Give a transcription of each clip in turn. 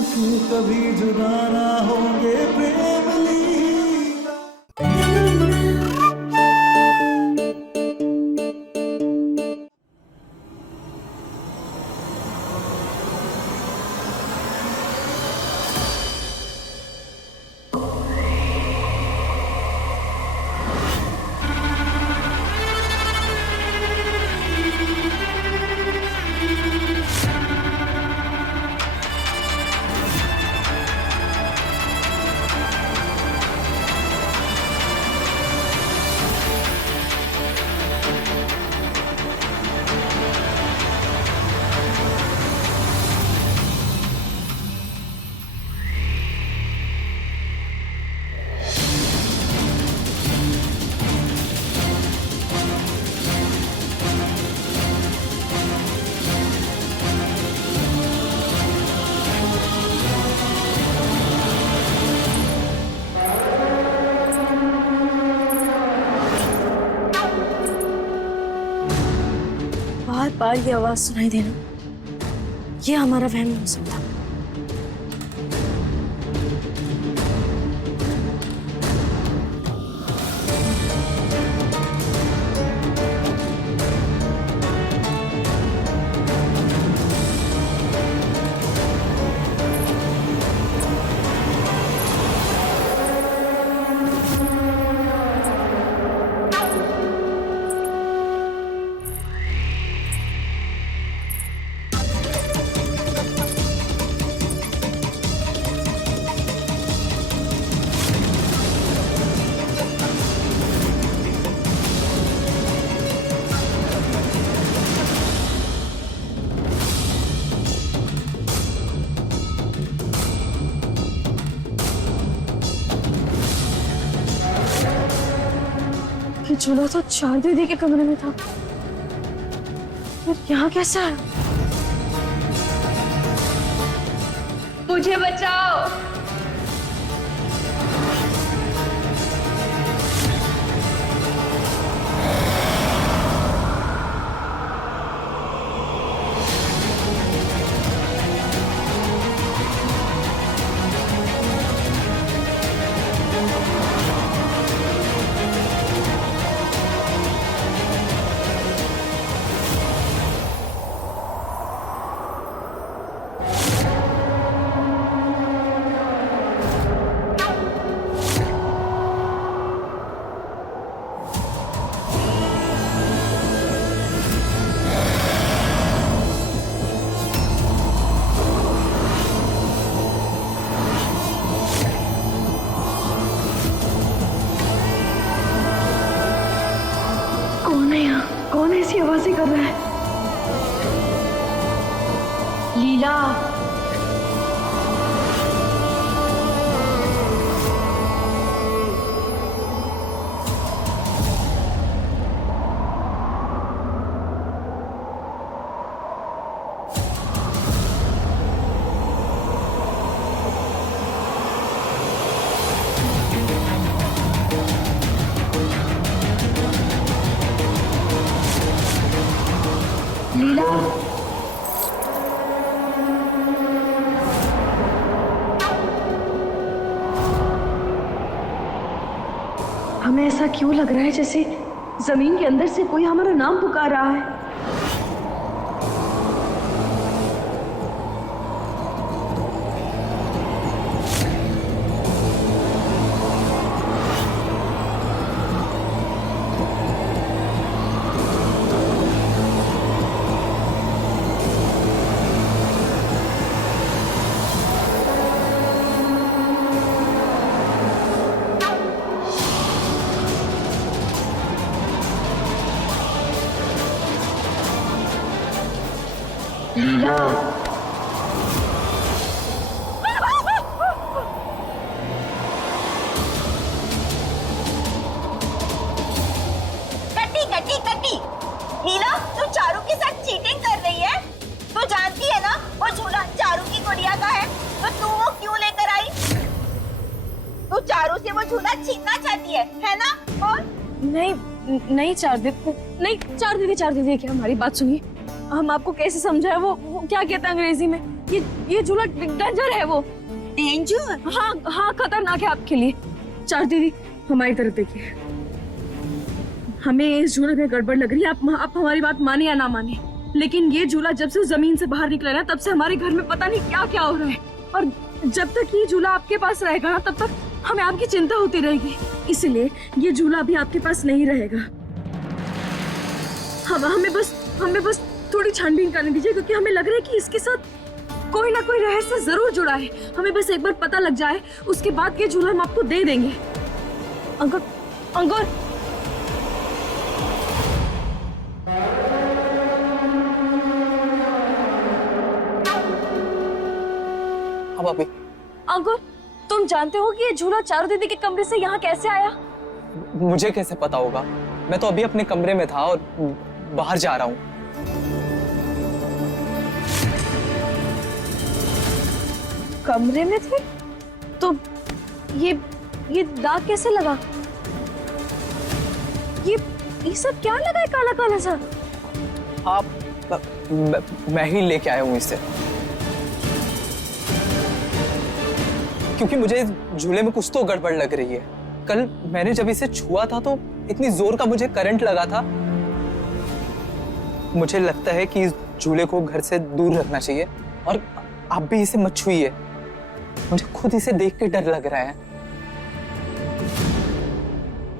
क्यों कभी जुदा ना होंगे प्रेम लीला। बार बार ये आवाज सुनाई देना, ये हमारा वहम नहीं हो सकता। ये झूला तो चार दीदी के कमरे में था, फिर यहाँ कैसे आया? मुझे बचाओ। कौन ऐसी आवाजें कर रहा है? लीला, लीला, हमें ऐसा क्यों लग रहा है जैसे जमीन के अंदर से कोई हमारा नाम पुकार रहा है? लीला, कटी कटी कटी। लीला, तू चारू के साथ चीटिंग कर रही है। तू जानती है ना वो झूला चारू की गुड़िया का है, तो तू वो क्यों लेकर आई? तू चारू से वो झूला छीनना चाहती है ना? और नहीं नहीं चार दीदी, नहीं चार दीदी क्या हमारी बात सुनिए। हम आपको कैसे समझाए, वो क्या कहता है अंग्रेजी में? ये झूला डेंजर है वो। डेंजर? हाँ हाँ, खतरनाक है आपके लिए। चार दीदी हमारी तरफ देखिए, हमें इस झूले में गड़बड़ लग रही है। आप हमारी बात माने या ना माने, लेकिन ये झूला जब से जमीन से बाहर निकला ना, तब से हमारे घर में पता नहीं क्या क्या हो रहा है। और जब तक ये झूला आपके पास रहेगा ना, तब तक हमें आपकी चिंता होती रहेगी। इसलिए ये झूला अभी आपके पास नहीं रहेगा। हमें बस थोड़ी छानबीन करने दीजिए, क्योंकि हमें लग रहा है कि इसके साथ कोई ना कोई रहस्य जरूर जुड़ा है। हमें बस एक बार पता लग जाए, उसके बाद ये झूला हम आपको दे देंगे। अंकुर, अंकुर, हाँ भाभी। अंकुर, तुम जानते हो कि ये झूला चारू दीदी के कमरे से यहाँ कैसे आया? मुझे कैसे पता होगा? मैं तो अभी अपने कमरे में था और बाहर जा रहा हूँ। कमरे में थे? तो ये दाग कैसे लगा? ये सब क्या लगा है काला काला सा? मैं ही लेके आया हूँ इसे, क्योंकि मुझे इस झूले में कुछ तो गड़बड़ लग रही है। कल मैंने जब इसे छुआ था तो इतनी जोर का मुझे करंट लगा था। मुझे लगता है कि इस झूले को घर से दूर रखना चाहिए, और आप भी इसे मत छुइए। मुझे खुद इसे देख के डर लग रहा है।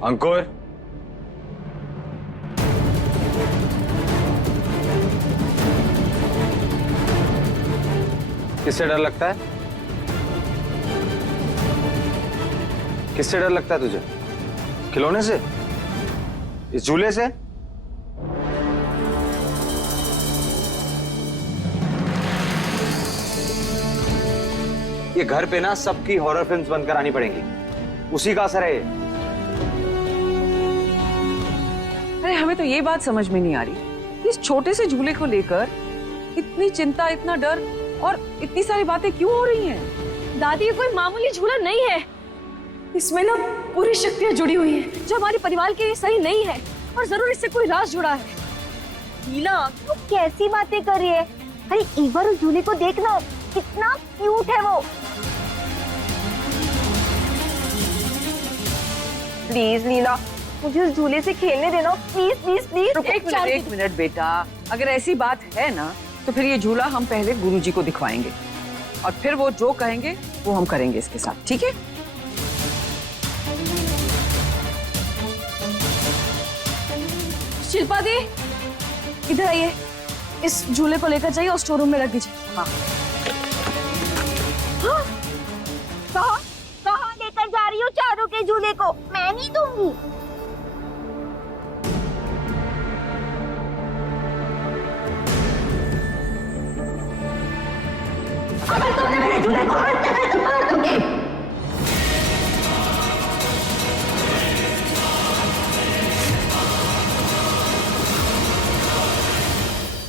अंकुर, किससे डर लगता है? किससे डर लगता है तुझे? खिलौने से? इस झूले से? ये घर पे ना सबकी हॉरर फिल्म्स बनकर आनी पड़ेंगी, उसी का असर है ये। अरे हमें तो ये बात समझ में नहीं आ रही, इस छोटे से झूले को लेकर इतनी चिंता, इतना डर और इतनी सारी बातें क्यों हो रही हैं? दादी, ये कोई मामूली झूला नहीं है। इसमें ना पूरी शक्तियां जुड़ी हुई हैं, जो हमारे परिवार के लिए सही नहीं है, और जरूर इससे कोई राज जुड़ा है। हीला, तू कैसी बातें कर रही है? अरे एक बार उस झूले को देखना, कितना क्यूट है वो। प्लीज लीला, मुझे उस झूले से खेलने देना, प्लीज प्लीज प्लीज। एक मिनट बेटा, अगर ऐसी बात है ना तो फिर ये झूला हम पहले गुरुजी को दिखवाएंगे, और फिर वो जो कहेंगे वो हम करेंगे इसके साथ, ठीक है? शिल्पा दी, इधर आइए। इस झूले को लेकर जाइए और स्टोर रूम में रख दीजिए। हाँ। कहाँ लेकर जा रही हो चारों के झूले को? मैं नहीं दूंगी। अगर तुमने मेरे झूले को हट दिया तो मार दूंगी।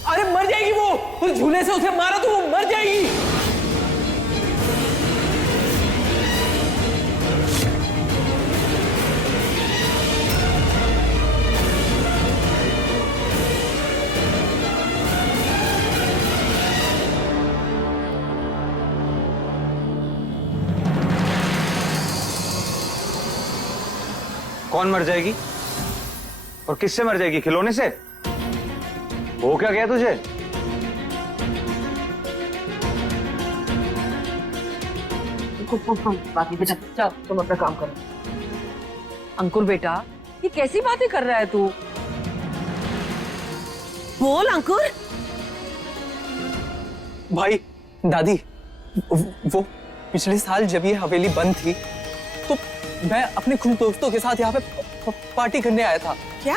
अरे मर जाएगी वो, उस झूले से उसे मारा तो वो मर जाएगी। कौन मर जाएगी? और किससे मर जाएगी? खिलौने से? हो क्या गया तुझे? बाकी बेटा, चल तुम अपना काम करो। अंकुर बेटा, ये कैसी बातें कर रहा है तू? बोल अंकुर। भाई, दादी, वो पिछले साल जब ये हवेली बंद थी तो मैं अपने कुछ दोस्तों के साथ यहाँ पे पार्टी करने आया था। क्या?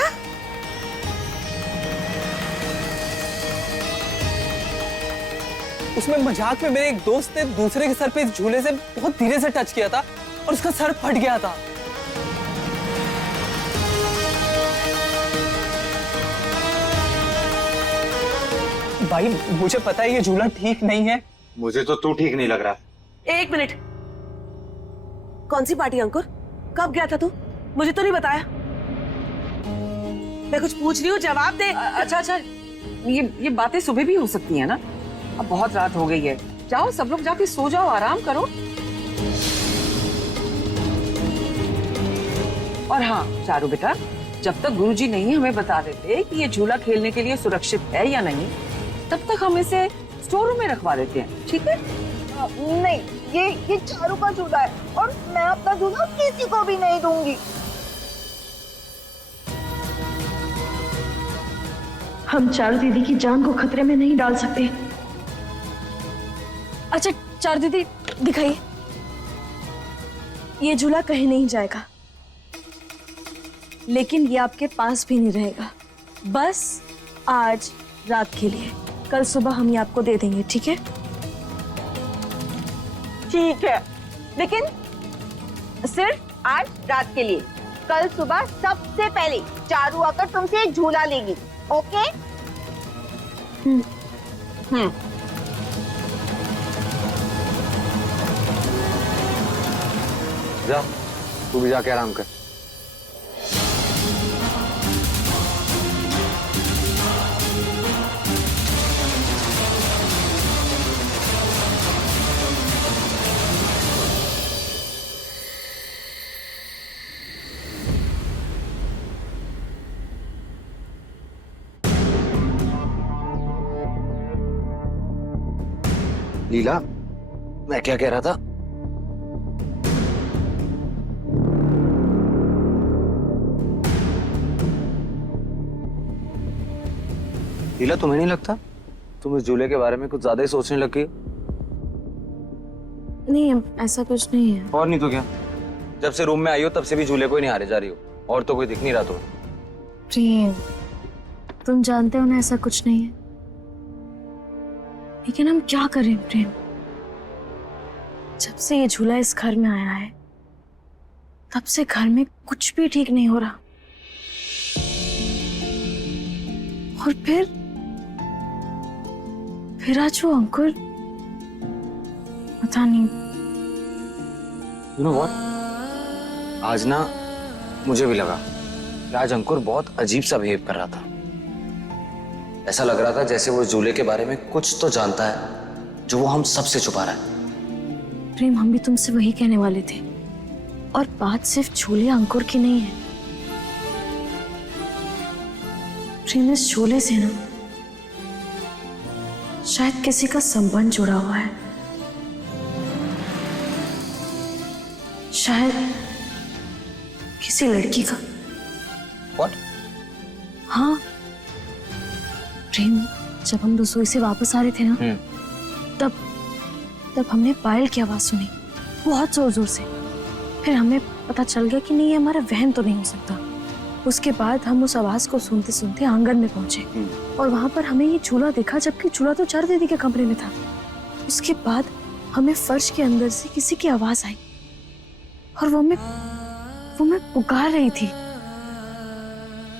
उसमें मजाक में मेरे एक दोस्त ने दूसरे के सर पे इस झूले से बहुत धीरे से टच किया था और उसका सर फट गया था। भाई, मुझे पता है ये झूला ठीक नहीं है। मुझे तो तू ठीक नहीं लग रहा। एक मिनट, कौन सी पार्टी अंकुर? कब गया था तू? मुझे तो नहीं बताया। मैं कुछ पूछ रही हूँ, जवाब दे। अच्छा, ये बातें सुबह भी हो सकती है ना? अब बहुत रात हो गई है, जाओ सब लोग जाके सो जाओ, आराम करो। और हाँ चारू बेटा, जब तक गुरुजी नहीं हमें बता देते कि ये झूला खेलने के लिए सुरक्षित है या नहीं, तब तक हम इसे स्टोर रूम में रखवा देते हैं, ठीक है? नहीं, ये चारू का झूला है और मैं अपना झूला किसी को भी नहीं दूंगी। हम चारू दीदी की जान को खतरे में नहीं डाल सकते। अच्छा चारू दीदी दिखाइए, ये झूला कहीं नहीं जाएगा, लेकिन ये आपके पास भी नहीं रहेगा, बस आज रात के लिए। कल सुबह हम ये आपको दे देंगे, ठीक है? ठीक है, लेकिन सिर्फ आज रात के लिए। कल सुबह सबसे पहले चारू आकर तुमसे एक झूला लेगी, ओके? जा, तू भी जाके आराम कर। लीला, मैं क्या कह रहा था? लीला, तुम्हें नहीं लगता तुम इस झूले के बारे में कुछ ज्यादा ही सोचने लगी हो? नहीं, ऐसा कुछ नहीं है। और नहीं तो क्या, जब से रूम में आई हो तब से भी झूले को ही निहारे जा रही हो, और तो कोई दिख नहीं रहा तुम्हें। प्रेम, तुम जानते हो ना ऐसा कुछ नहीं है, लेकिन हम क्या करें प्रेम? जब से ये झूला इस घर में आया है, तब से घर में कुछ भी ठीक नहीं हो रहा। और फिर आज वो अंकुर, पता नहीं। You know what? आज ना मुझे भी लगा कि आज अंकुर बहुत अजीब सा बिहेव कर रहा था। ऐसा लग रहा था जैसे वो झूले के बारे में कुछ तो जानता है जो वो हम सबसे छुपा रहा है। प्रेम, हम भी तुमसे वही कहने वाले थे, और बात सिर्फ झूले अंकुर की नहीं है प्रेम। इस झूले से ना शायद किसी का संबंध जुड़ा हुआ है, शायद किसी लड़की का। What? हाँ प्रेम, जब हम रसोई से वापस आ रहे थे ना, तब हमने पायल की आवाज सुनी, बहुत जोर जोर से। फिर हमें पता चल गया कि नहीं, ये हमारा वहम तो नहीं हो सकता। उसके बाद हम उस आवाज को सुनते सुनते आंगन में पहुंचे, और वहां पर हमें ये झूला दिखा, जबकि झूला तो चारू दीदी के कमरे में था। उसके बाद हमें फर्श के अंदर से किसी की आवाज आई, और वो मैं पुकार रही थी,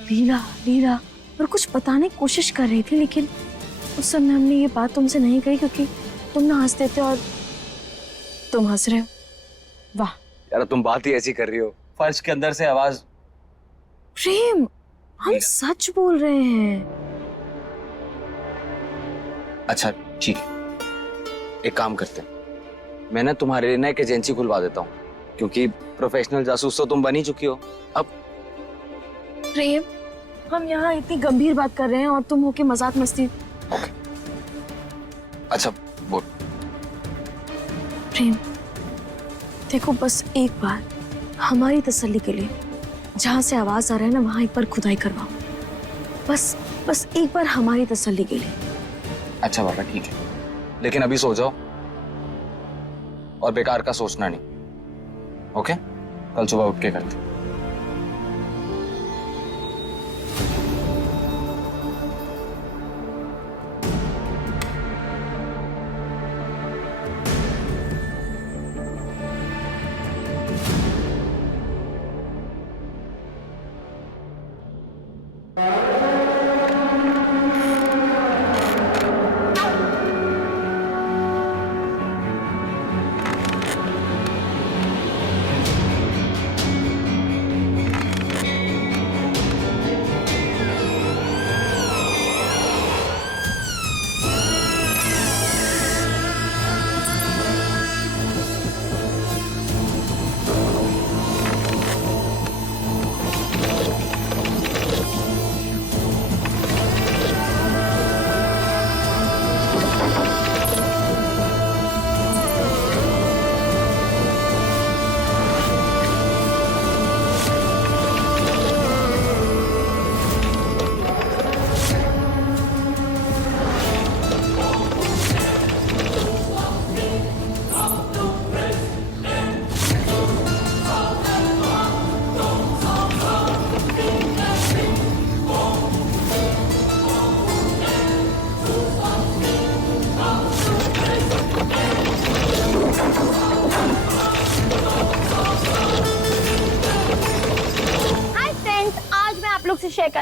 लीला लीला, और कुछ बताने की कोशिश कर रही थी, लेकिन उस समय हमने ये बात तुमसे नहीं कही, क्योंकि तुम ना हंसते थे और तुम हंस रहे हो। वाह यार, तुम बात ही ऐसी कर रही हो। फर्श के अंदर से आवाज। प्रेम, हम सच बोल रहे हैं। अच्छा ठीक है, एक काम करते हैं, मैं ना तुम्हारे लिए ना एक एजेंसी खुलवा देता हूँ, क्योंकि प्रोफेशनल जासूस तो तुम बन ही चुकी हो अब। प्रेम, हम यहाँ इतनी गंभीर बात कर रहे हैं और तुम होके मजाक मस्ती। अच्छा बोल। प्रेम देखो, बस एक बार हमारी तसल्ली के लिए जहां से आवाज आ रहा है ना, वहां एक बार खुदाई करवाओ। बस एक बार हमारी तसल्ली के लिए। अच्छा बाबा ठीक है, लेकिन अभी सो जाओ और बेकार का सोचना नहीं, ओके? कल सुबह उठ के करते।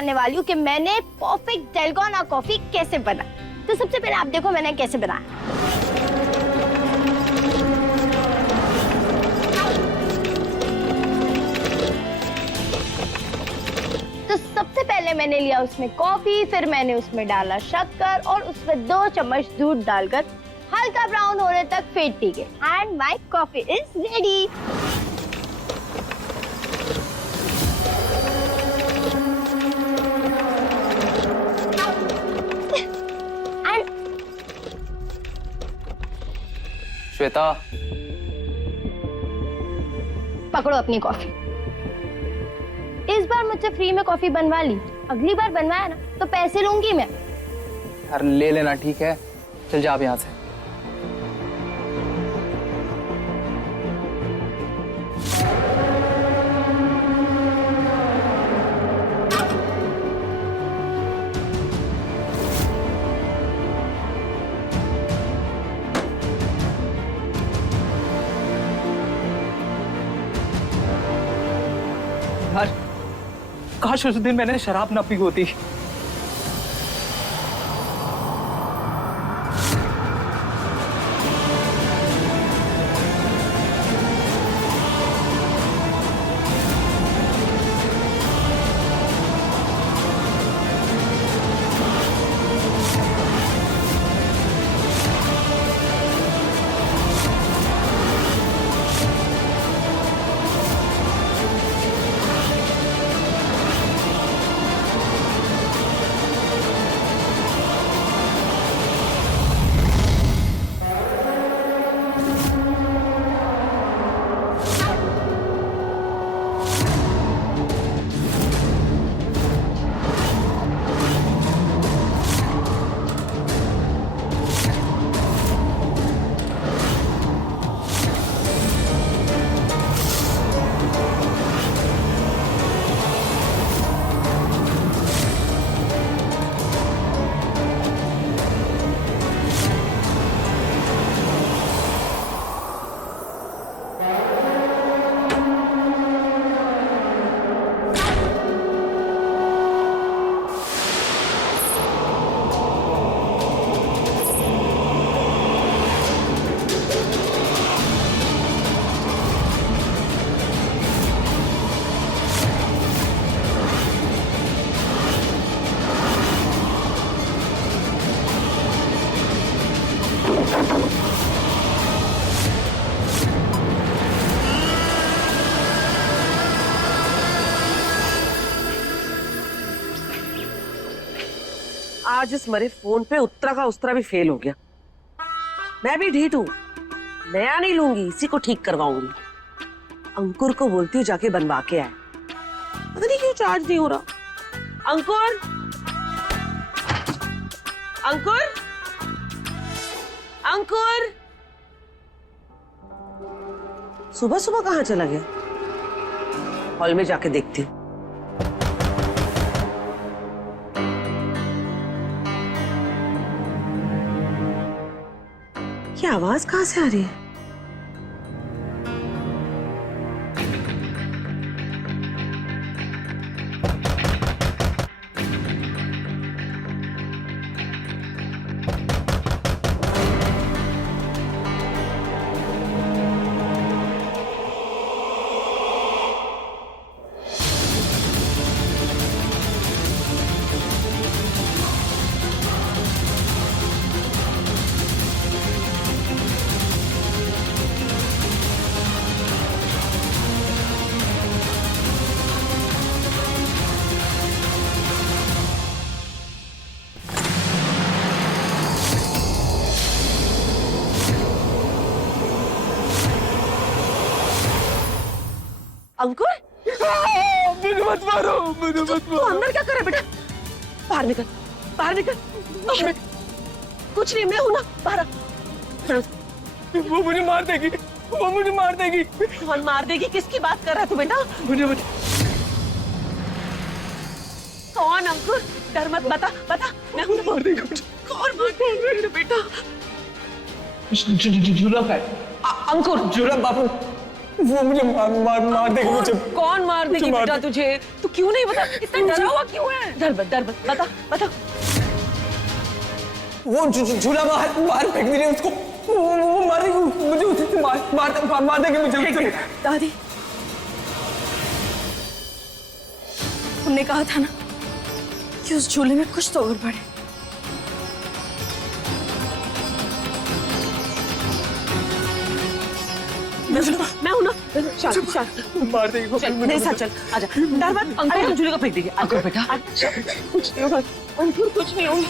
बताने वाली हूँ कि मैंने परफेक्ट डलगोना कॉफी कैसे बना। तो सबसे पहले आप देखो मैंने कैसे बनाया। तो सबसे पहले मैंने लिया उसमें कॉफी, फिर मैंने उसमें डाला शक्कर और उसमें 2 चम्मच दूध डालकर हल्का ब्राउन होने तक फेंट दी गई। And my coffee is ready. Shweta, पकड़ो अपनी कॉफी। इस बार मुझसे फ्री में कॉफी बनवा ली, अगली बार बनवाया ना तो पैसे लूंगी मैं। यार ले लेना, ठीक है? चल जा आप यहाँ से। काश उस दिन मैंने शराब ना पी होती। आज इस मरे फोन पे उत्तरा का उस्तरा भी फेल हो गया। मैं भी ढीठ हूँ, नया नहीं लूंगी, इसी को ठीक करवाऊंगी। अंकुर को बोलती हूँ जाके बनवा के आए। पता नहीं क्यों चार्ज नहीं हो रहा। अंकुर, अंकुर, अंकुर, सुबह सुबह कहाँ चला गया? हॉल में जाके देखती हूँ। ये आवाज कहाँ से आ रही है? अंकुर, मुझे मत मारो, मुझे मत तू अंदर क्या कर रहा है बेटा? बाहर निकल, बाहर निकल। कुछ नहीं, मैं हूं ना, बाहर आ। वो मुझे मार देगी, वो मुझे मार देगी। कौन मार देगी? किसकी बात कर रहा है तू बेटा? मुझे कौन? अंकुर, डर मत, बता बता। मैं हूं, मार देगी। कौन मार देगी बेटा? झूला का अंकुर, झूला बापू, वो मुझे मार देगा मुझे। कौन मार देगी मार बेटा दे- तुझे? तू क्यों नहीं बता, इतना डरा हुआ क्यों है? डर मत बता बता। वो झूला बाहर फेंक दीजिए उसको। वो मार देगी मुझे, उसे मार देगी मुझे। दादी, हमने कहा था ना कि उस झूले में कुछ तो गड़बड़ है। मैं हूं ना। चल मार देगी चल मेरे साथ चल, आजा। डर मत, अरे हम झूले को फेंक देंगे। अंकुर बेटा, कुछ नहीं होगा अंकुर, कुछ नहीं होगा।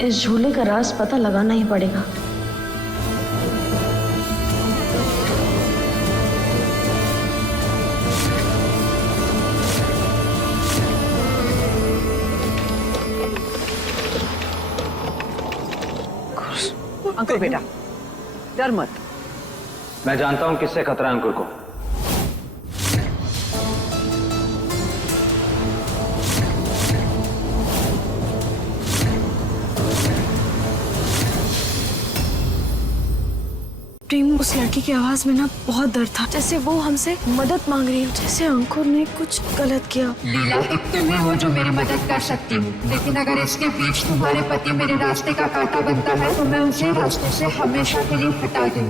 इस झूले का राज पता लगाना ही पड़ेगा। अंकुर बेटा, डर मत। मैं जानता हूं किससे खतरा है अंकुर को। प्रेम, उस लड़की की आवाज में ना बहुत डर था, जैसे वो हमसे मदद मांग रही हो, जैसे अंकुर ने कुछ गलत किया। लीला, एक तुम ही हो जो मेरी मदद कर सकती हूँ, लेकिन अगर इसके बीच तुम्हारे पति मेरे रास्ते का कांटा बनता है तो मैं उसे रास्ते से हमेशा के लिए हटा दूंगी।